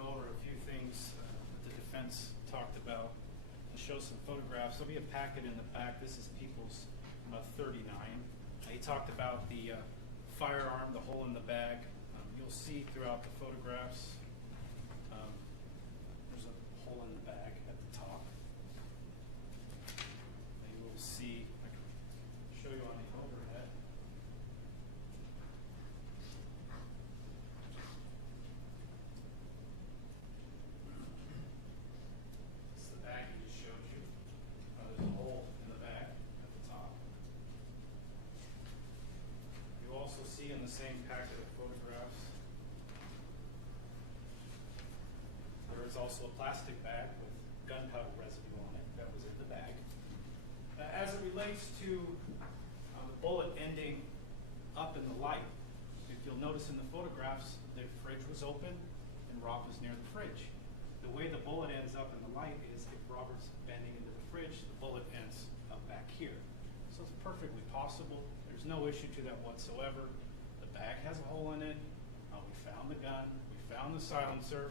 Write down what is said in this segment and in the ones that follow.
go over a few things that the defense talked about and show some photographs. There'll be a packet in the back. This is People's 39. He talked about the firearm, the hole in the bag. You'll see throughout the photographs, there's a hole in the bag at the top. And you will see, I can show you on the overhead. This is the bag he just showed you. There's a hole in the bag at the top. You also see in the same packet of photographs, there is also a plastic bag with gunpowder residue on it that was in the bag. As it relates to the bullet ending up in the light, if you'll notice in the photographs, the fridge was open and Rob was near the fridge. The way the bullet ends up in the light is if Robert's bending into the fridge, the bullet ends up back here. So it's perfectly possible. There's no issue to that whatsoever. The bag has a hole in it. We found the gun. We found the silencer.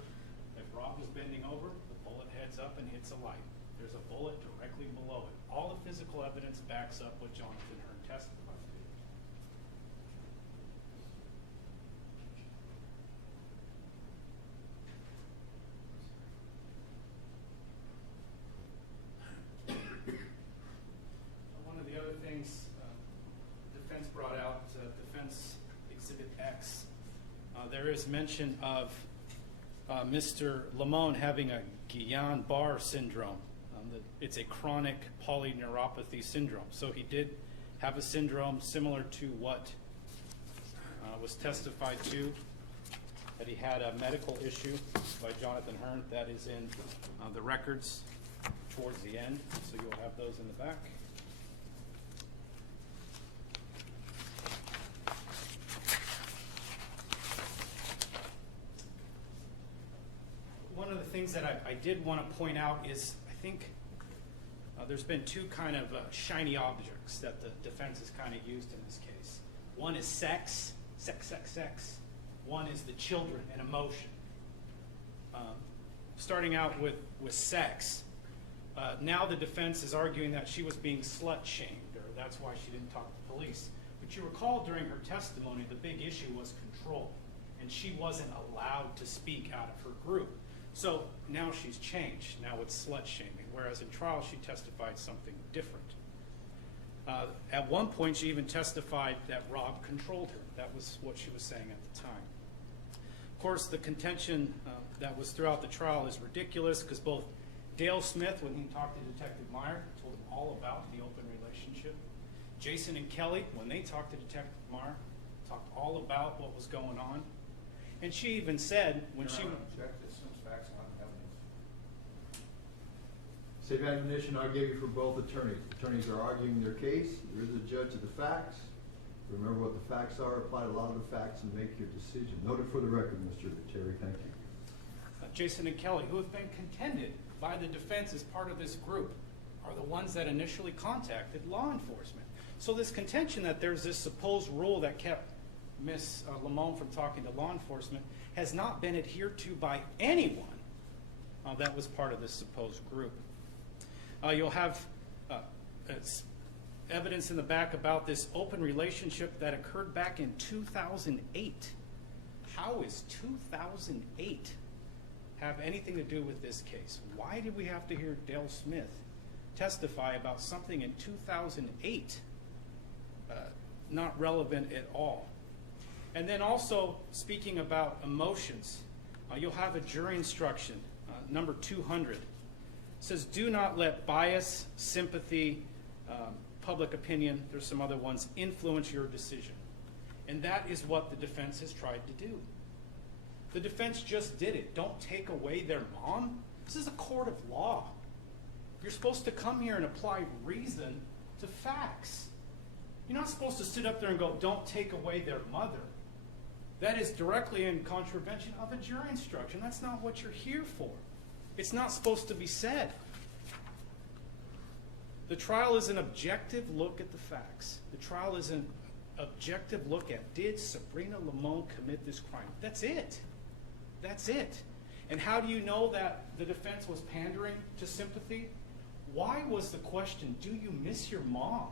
If Rob was bending over, the bullet heads up and hits a light. There's a bullet directly below it. All the physical evidence backs up what Jonathan Hearn testified to. One of the other things defense brought out, Defense Exhibit X, there is mention of Mr. Limon having a Guillain-Barré syndrome. It's a chronic polyneuropathy syndrome. So he did have a syndrome similar to what was testified to, that he had a medical issue by Jonathan Hearn. That is in the records towards the end, so you'll have those in the back. One of the things that I did want to point out is I think there's been two kind of shiny objects that the defense has kind of used in this case. One is sex. One is the children and emotion. Starting out with sex, now the defense is arguing that she was being slut-shamed, or that's why she didn't talk to police. But you recall during her testimony, the big issue was control, and she wasn't allowed to speak out of her group. So now she's changed. Now it's slut-shaming, whereas in trial she testified something different. At one point she even testified that Rob controlled her. That was what she was saying at the time. Of course, the contention that was throughout the trial is ridiculous because both Dale Smith, when he talked to Detective Meyer, told him all about the open relationship. Jason and Kelly, when they talked to Detective Meyer, talked all about what was going on. And she even said when she... Same admonition I gave you for both attorneys. Attorneys are arguing their case. You're the judge of the facts. Remember what the facts are. Apply a lot of the facts and make your decision. Noted for the record, Mr. Terry. Thank you. Jason and Kelly, who have been contended by the defense as part of this group, are the ones that initially contacted law enforcement. So this contention that there's this supposed rule that kept Ms. Limon from talking to law enforcement has not been adhered to by anyone that was part of this supposed group. You'll have evidence in the back about this open relationship that occurred back in 2008. How is 2008 have anything to do with this case? Why did we have to hear Dale Smith testify about something in 2008? Not relevant at all. And then also, speaking about emotions, you'll have a jury instruction, number 200. It says, do not let bias, sympathy, public opinion, there's some other ones, influence your decision. And that is what the defense has tried to do. The defense just did it. Don't take away their mom. This is a court of law. You're supposed to come here and apply reason to facts. You're not supposed to sit up there and go, don't take away their mother. That is directly in contravention of a jury instruction. That's not what you're here for. It's not supposed to be said. The trial is an objective look at the facts. The trial is an objective look at, did Sabrina Limon commit this crime? That's it. That's it. And how do you know that the defense was pandering to sympathy? Why was the question, do you miss your mom,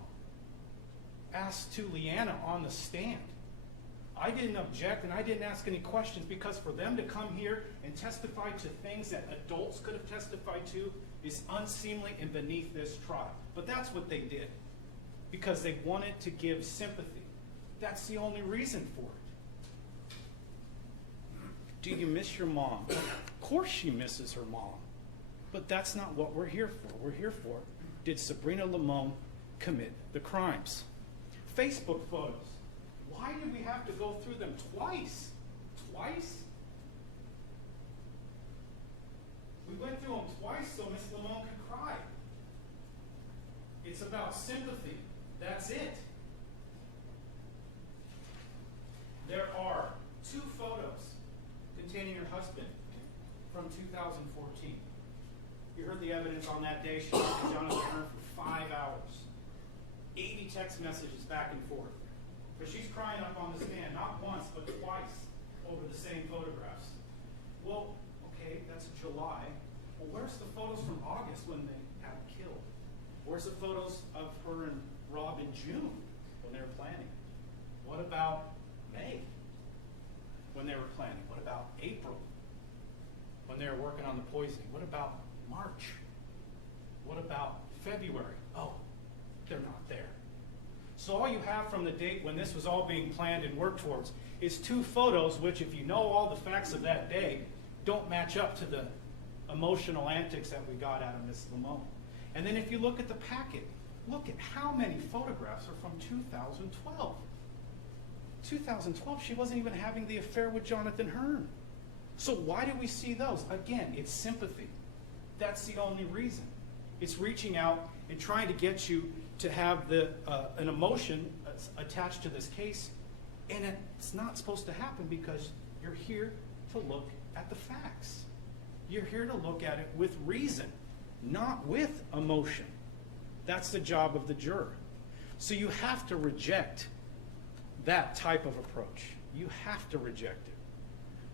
asked to Leanna on the stand? I didn't object and I didn't ask any questions, because for them to come here and testify to things that adults could have testified to is unseemly and beneath this trial. But that's what they did, because they wanted to give sympathy. That's the only reason for it. Do you miss your mom? Of course she misses her mom. But that's not what we're here for. We're here for, did Sabrina Limon commit the crimes? Facebook photos. Why did we have to go through them twice? Twice? We went through them twice so Miss Limon could cry. It's about sympathy. That's it. There are 2 photos containing her husband from 2014. You heard the evidence on that day. She talked to Jonathan Hearn for 5 hours. 80 text messages back and forth. But she's crying up on the stand, not once, but twice over the same photographs. Well, okay, that's July. Well, where's the photos from August when they got killed? Where's the photos of her and Rob in June when they were planning? What about May when they were planning? What about April when they were working on the poisoning? What about March? What about February? Oh, they're not there. So all you have from the date when this was all being planned and worked towards is 2 photos, which, if you know all the facts of that day, don't match up to the emotional antics that we got out of Miss Limon. And then if you look at the packet, look at how many photographs are from 2012. 2012, she wasn't even having the affair with Jonathan Hearn. So why do we see those? Again, it's sympathy. That's the only reason. It's reaching out and trying to get you to have an emotion attached to this case, and it's not supposed to happen, because you're here to look at the facts. You're here to look at it with reason, not with emotion. That's the job of the juror. So you have to reject that type of approach. You have to reject it.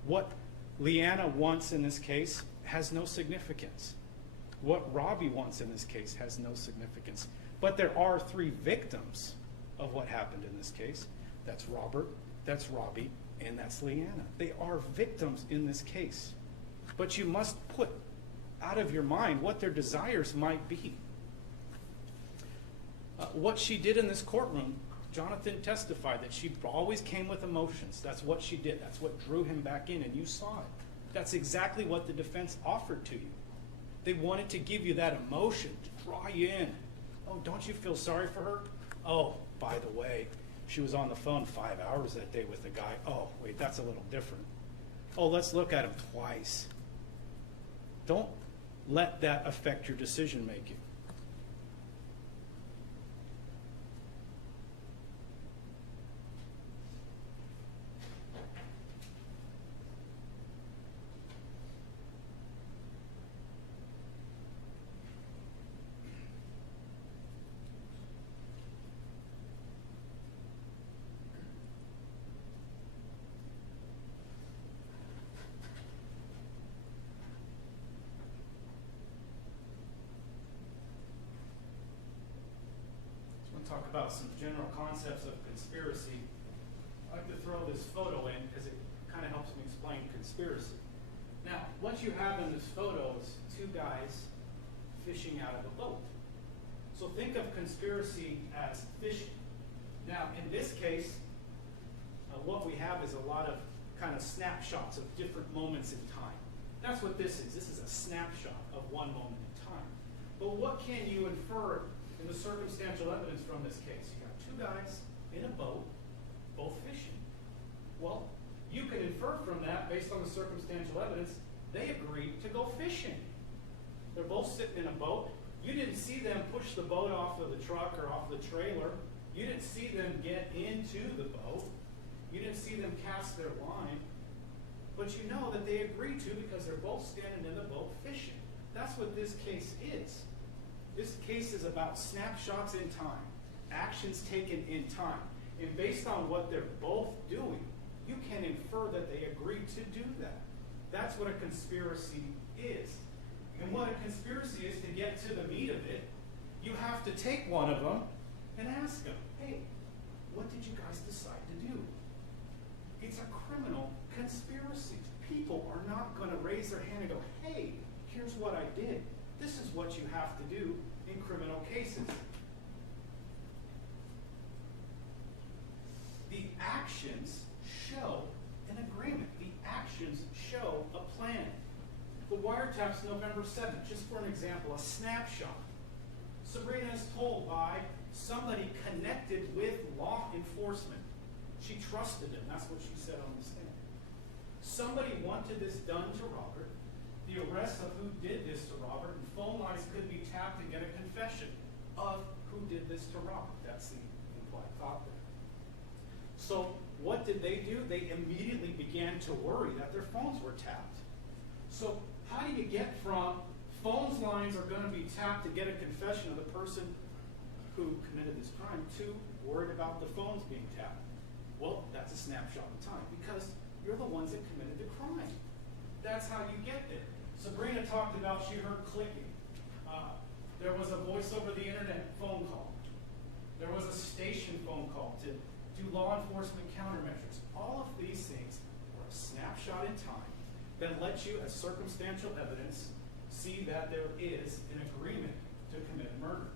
What Leanna wants in this case has no significance. What Robbie wants in this case has no significance. But there are 3 victims of what happened in this case. That's Robert, that's Robbie, and that's Leanna. They are victims in this case. But you must put out of your mind what their desires might be. What she did in this courtroom, Jonathan testified that she always came with emotions. That's what she did. That's what drew him back in, and you saw it. That's exactly what the defense offered to you. They wanted to give you that emotion, to draw you in. Oh, don't you feel sorry for her? Oh, by the way, she was on the phone 5 hours that day with a guy. Oh, wait, that's a little different. Oh, let's look at him twice. Don't let that affect your decision making. Talk about some general concepts of conspiracy. I like to throw this photo in because it kind of helps me explain conspiracy. Now, what you have in this photo is 2 guys fishing out of a boat. So think of conspiracy as fishing. Now, in this case, what we have is a lot of kind of snapshots of different moments in time. That's what this is. This is a snapshot of one moment in time. But what can you infer in the circumstantial evidence from this case? You got 2 guys in a boat, both fishing. Well, you can infer from that, based on the circumstantial evidence, they agreed to go fishing. They're both sitting in a boat. You didn't see them push the boat off of the truck or off the trailer. You didn't see them get into the boat. You didn't see them cast their line. But you know that they agreed to, because they're both standing in the boat fishing. That's what this case is. This case is about snapshots in time, actions taken in time. And based on what they're both doing, you can infer that they agreed to do that. That's what a conspiracy is. And what a conspiracy is, to get to the meat of it, you have to take one of them and ask them, hey, what did you guys decide to do? It's a criminal conspiracy. People are not going to raise their hand and go, hey, here's what I did. This is what you have to do in criminal cases. The actions show an agreement. The actions show a plan. The wiretaps November 7th, just for an example, a snapshot. Sabrina is told by somebody connected with law enforcement. She trusted him. That's what she said on the stand. Somebody wanted this done to Robert. The arrest of who did this to Robert, and phone lines could be tapped to get a confession of who did this to Robert. That's the implied thought there. So what did they do? They immediately began to worry that their phones were tapped. So how do you get from phones lines are going to be tapped to get a confession of the person who committed this crime to worried about the phones being tapped? Well, that's a snapshot in time, because you're the ones that committed the crime. That's how you get there. Sabrina talked about she heard clicking. There was a voice over the internet phone call. There was a station phone call to do law enforcement countermeasures. All of these things were a snapshot in time that lets you, as circumstantial evidence, see that there is an agreement to commit murder.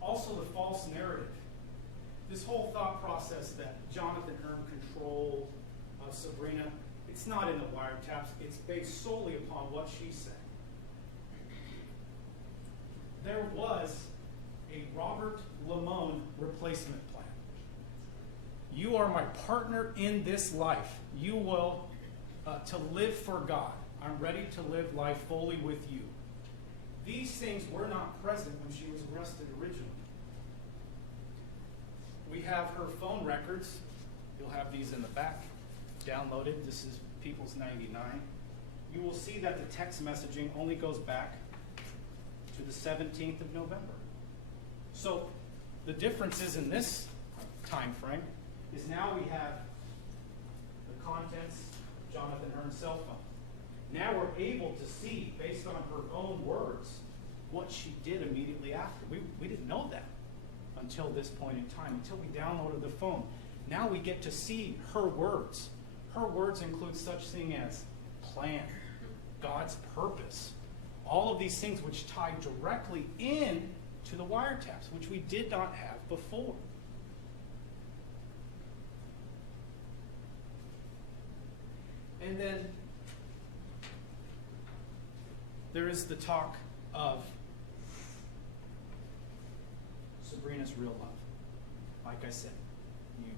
Also, the false narrative. This whole thought process that Jonathan Hearn controlled Sabrina, it's not in the wiretaps. It's based solely upon what she said. There was a Robert Limon replacement plan. You are my partner in this life. You will, to live for God. I'm ready to live life fully with you. These things were not present when she was arrested originally. We have her phone records. You'll have these in the back, downloaded. This is People's 99. You will see that the text messaging only goes back to the 17th of November. So the differences in this time frame is now we have the contents of Jonathan Hearn's cell phone. Now we're able to see, based on her own words, what she did immediately after. We didn't know that until this point in time, until we downloaded the phone. Now we get to see her words. Her words include such thing as plan, God's purpose, all of these things which tie directly in to the wiretaps, which we did not have before. And then there is the talk of Sabrina's real love. Like I said, you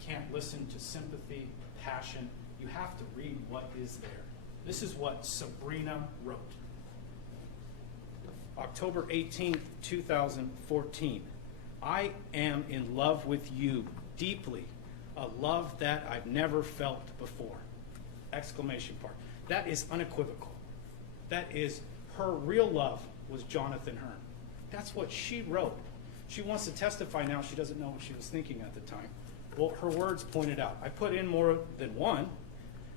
can't listen to sympathy, passion. You have to read what is there. This is what Sabrina wrote. October 18th, 2014. I am in love with you deeply, a love that I've never felt before. Exclamation part. That is unequivocal. That is, her real love was Jonathan Hearn. That's what she wrote. She wants to testify now. She doesn't know what she was thinking at the time. Well, her words pointed out. I put in more than one.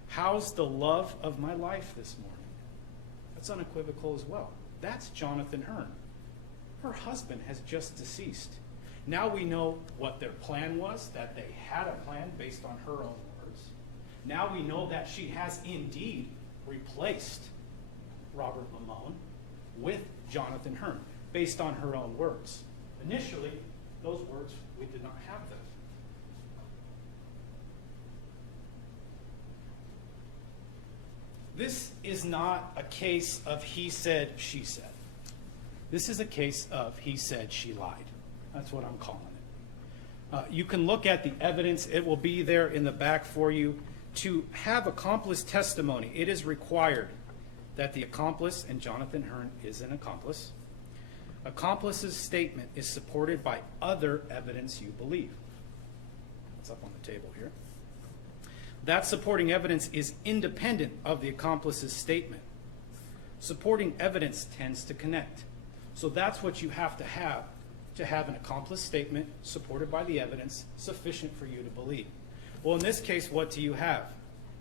How's the love of my life this morning? That's unequivocal as well. That's Jonathan Hearn. Her husband has just deceased. Now we know what their plan was, that they had a plan based on her own words. Now we know that she has indeed replaced Robert Limon with Jonathan Hearn based on her own words. Initially, those words, we did not have them. This is not a case of he said, she said. This is a case of he said, she lied. That's what I'm calling it. You can look at the evidence. It will be there in the back for you. To have accomplice testimony, it is required that the accomplice, and Jonathan Hearn is an accomplice, accomplice's statement is supported by other evidence you believe. That's up on the table here. That supporting evidence is independent of the accomplice's statement. Supporting evidence tends to connect. So that's what you have to have an accomplice statement supported by the evidence sufficient for you to believe. Well, in this case, what do you have?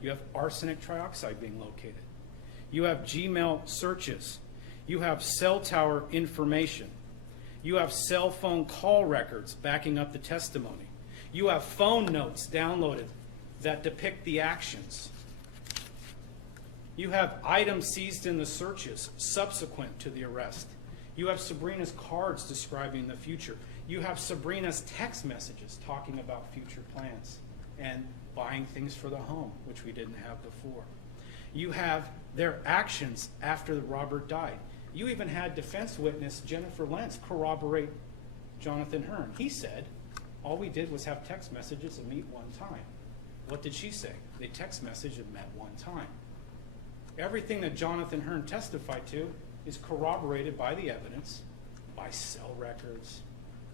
You have arsenic trioxide being located. You have Gmail searches. You have cell tower information. You have cell phone call records backing up the testimony. You have phone notes downloaded that depict the actions. You have items seized in the searches subsequent to the arrest. You have Sabrina's cards describing the future. You have Sabrina's text messages talking about future plans and buying things for the home, which we didn't have before. You have their actions after Robert died. You even had defense witness Jennifer Lentz corroborate Jonathan Hearn. He said, all we did was have text messages and meet one time. What did she say? They text messaged and met one time. Everything that Jonathan Hearn testified to is corroborated by the evidence, by cell records,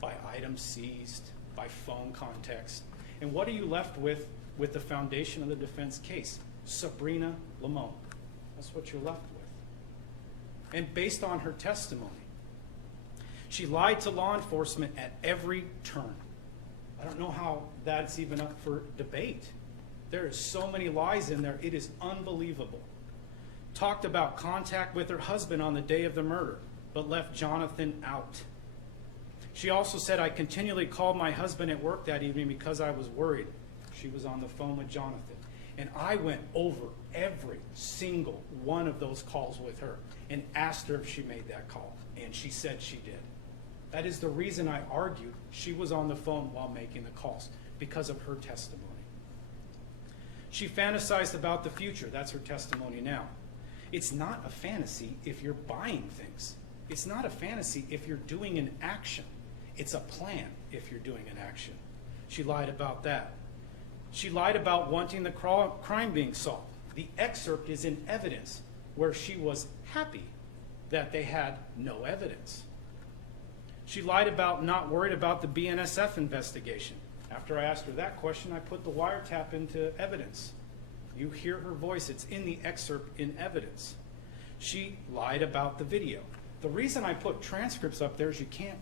by items seized, by phone context. And what are you left with the foundation of the defense case? Sabrina Limon. That's what you're left with. And based on her testimony, she lied to law enforcement at every turn. I don't know how that's even up for debate. There is so many lies in there, it is unbelievable. Talked about contact with her husband on the day of the murder, but left Jonathan out. She also said, I continually called my husband at work that evening because I was worried. She was on the phone with Jonathan. And I went over every single one of those calls with her and asked her if she made that call. And she said she did. That is the reason I argued she was on the phone while making the calls, because of her testimony. She fantasized about the future. That's her testimony now. It's not a fantasy if you're buying things. It's not a fantasy if you're doing an action. It's a plan if you're doing an action. She lied about that. She lied about wanting the crime being solved. The excerpt is in evidence where she was happy that they had no evidence. She lied about not worried about the BNSF investigation. After I asked her that question, I put the wiretap into evidence. You hear her voice. It's in the excerpt in evidence. She lied about the video. The reason I put transcripts up there is you can't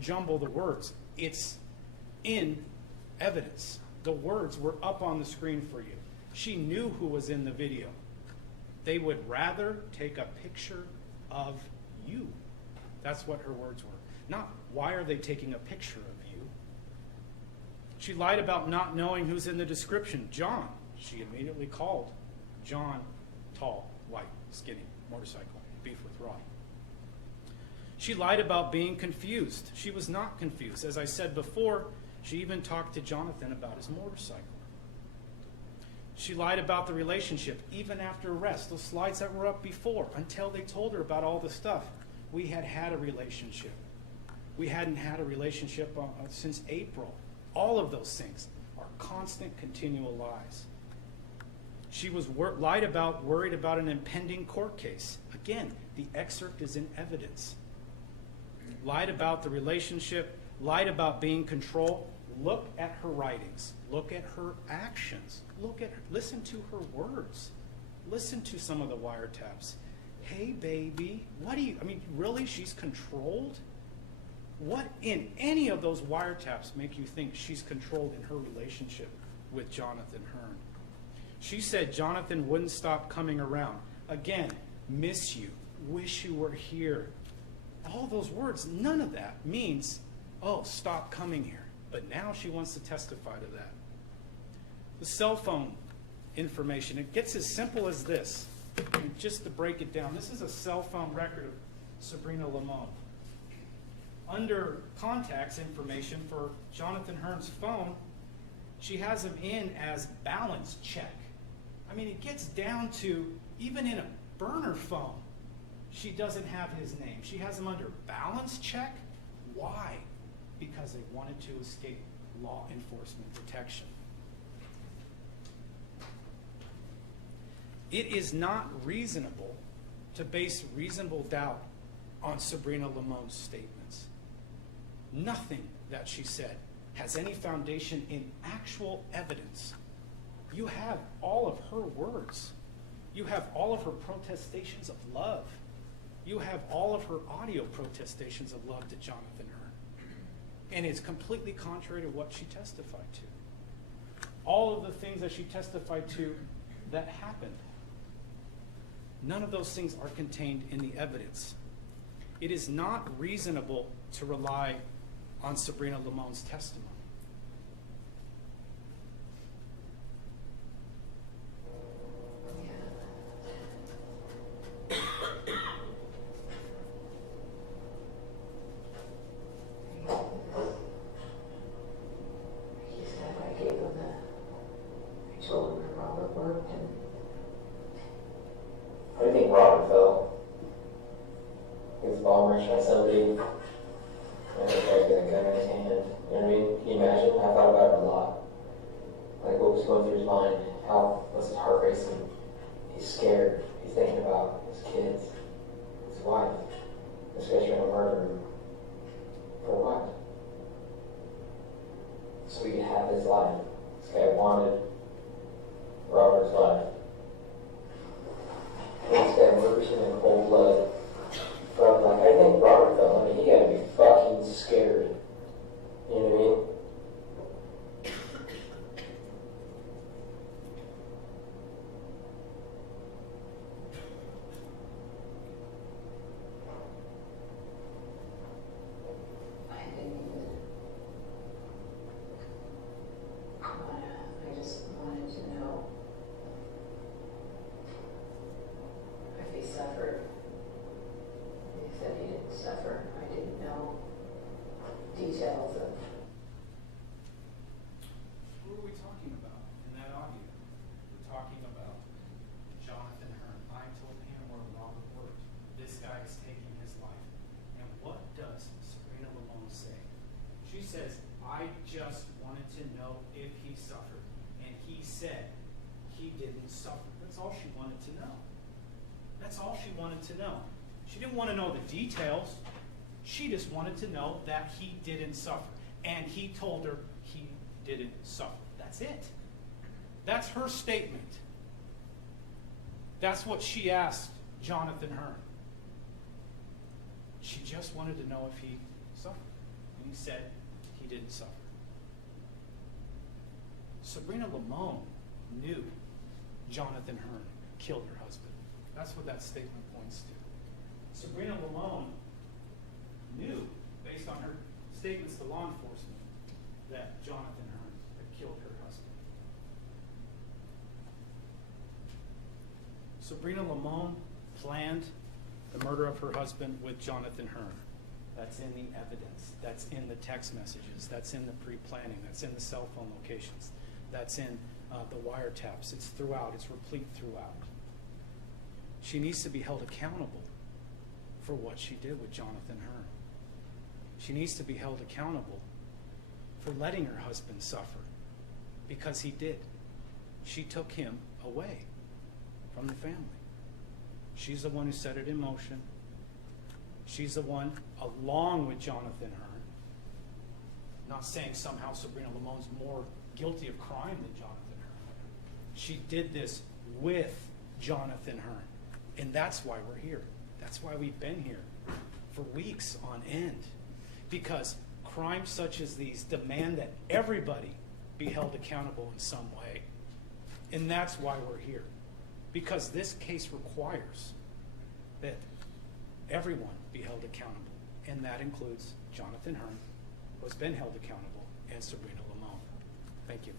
jumble the words. It's in evidence. The words were up on the screen for you. She knew who was in the video. They would rather take a picture of you. That's what her words were. Not, why are they taking a picture of you? She lied about not knowing who's in the description. John. She immediately called John, tall, white, skinny, motorcycle, beef with Rod. She lied about being confused. She was not confused. As I said before, she even talked to Jonathan about his motorcycle. She lied about the relationship, even after arrest. Those slides that were up before, until they told her about all the stuff. We had had a relationship. We hadn't had a relationship since April. All of those things are constant, continual lies. She was worried about an impending court case. Again, the excerpt is in evidence. Lied about the relationship, lied about being controlled. Look at her writings. Look at her actions. Listen to her words. Listen to some of the wiretaps. Hey, baby, really, she's controlled? What in any of those wiretaps make you think she's controlled in her relationship with Jonathan Hearn? She said Jonathan wouldn't stop coming around. Again, miss you, wish you were here. All those words, none of that means, oh, stop coming here. But now she wants to testify to that. The cell phone information, it gets as simple as this. And just to break it down, this is a cell phone record of Sabrina Limon. Under contacts information for Jonathan Hearn's phone, she has him in as balance check. It gets down to, even in a burner phone, she doesn't have his name. She has him under balance check. Why? Because they wanted to escape law enforcement protection. It is not reasonable to base reasonable doubt on Sabrina Limon's statements. Nothing that she said has any foundation in actual evidence. You have all of her words. You have all of her protestations of love. You have all of her audio protestations of love to Jonathan Hearn. And it's completely contrary to what she testified to. All of the things that she testified to that happened. None of those things are contained in the evidence. It is not reasonable to rely on Sabrina Limon's testimony. How do you think Robert felt? He was bomb rushed by somebody, and the guy got a gun in his hand. You know what I mean? Can you imagine? I thought about it a lot. Like, what was going through his mind? How was his heart racing? He's scared. He's thinking about his kids, his wife. This guy's trying to murder him. For what? So he could have his life. This guy wanted Robert's life. This guy murders him in cold blood. But like, I think Robert felt, I mean, he had to be fucking scared. You know what I mean? I just wanted to know if he suffered. He said he didn't suffer. I didn't know details of. Who are we talking about in that audio? We're talking about Jonathan Hearn. I told him where Robert worked. This guy is taking his life. And what does Sabrina Limon say? She says, I just wanted to know if he suffered. And he said he didn't suffer. That's all she wanted to know. That's all she wanted to know. She didn't want to know the details. She just wanted to know that he didn't suffer. And he told her he didn't suffer. That's it. That's her statement. That's what she asked Jonathan Hearn. She just wanted to know if he suffered. And he said he didn't suffer. Sabrina Limon knew Jonathan Hearn killed her husband. That's what that statement points to. Sabrina Limon knew, based on her statements to law enforcement, that Jonathan Hearn had killed her husband. Sabrina Limon planned the murder of her husband with Jonathan Hearn. That's in the evidence. That's in the text messages. That's in the pre-planning. That's in the cell phone locations. That's in the wiretaps. It's throughout. It's replete throughout. She needs to be held accountable for what she did with Jonathan Hearn. She needs to be held accountable for letting her husband suffer, because he did. She took him away from the family. She's the one who set it in motion. She's the one, along with Jonathan Hearn, not saying somehow Sabrina Limon's more guilty of crime than Jonathan Hearn. She did this with Jonathan Hearn. And that's why we're here. That's why we've been here for weeks on end. Because crimes such as these demand that everybody be held accountable in some way. And that's why we're here. Because this case requires that everyone be held accountable. And that includes Jonathan Hearn, who has been held accountable, and Sabrina Limon. Thank you.